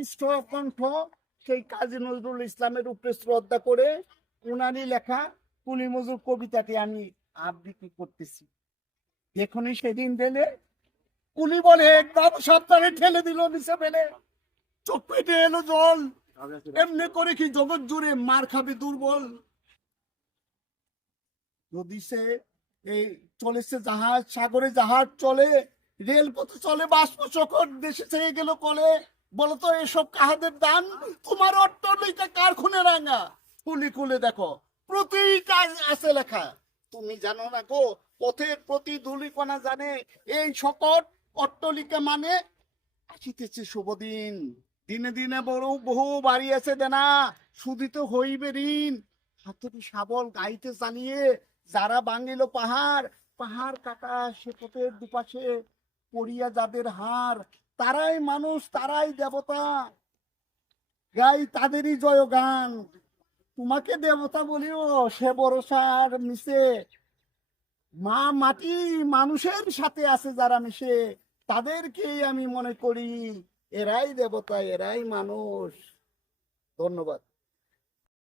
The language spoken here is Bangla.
সুস্পষ্ট কণ্ঠ সেই কাজী নজরুল ইসলামের উপরে শ্রদ্ধা করে উনারই লেখা কুলি মজুর কবিতাটি আমি আবৃত্তি করতেছি। এখনই সেদিন দিলে কুলি বলে একদম সাবধানে ঠেলে দিল নিচে ফেলে, চোখ পেটে এলো জল, এমনি করে কি জগৎ জুড়ে মার খাবে দুর্বল। যদি সে এই চলেছে জাহাজ, সাগরে জাহাজ চলে, রেলপথে চলে বাষ্প সকট, দেশে চেয়ে গেল কলে, বলতো এসব কাহাদের দান, তোমার অট্টালিকা কার খুনে রাঙা। কুলি খুলে দেখো প্রতি কাজ আছে লেখা, তুমি জানো না গো পথের প্রতি ধূলিকণা জানে, এই সকট অট্টালিকা মানে আসিতেছে শুভদিন, দিনে দিনে বড় বহু বাড়িয়েছে দেনা, শুধিত হইবে ঋণ, হাতুড়ি শাবল গাইতে চালিয়ে যারা ভাঙিল পাহাড়, পাহাড় কাটা সে পথের দুপাশে পড়িয়া যাদের হার, তারাই মানুষ তারাই দেবতা, গাই তাদেরই জয় গান, তোমাকে দেবতা বলিও সে ভরসার মিশে, মা মাটি মানুষের সাথে আছে যারা মিশে, তাদেরকেই আমি মনে করি এরাই দেবতা এরাই মানুষ। ধন্যবাদ।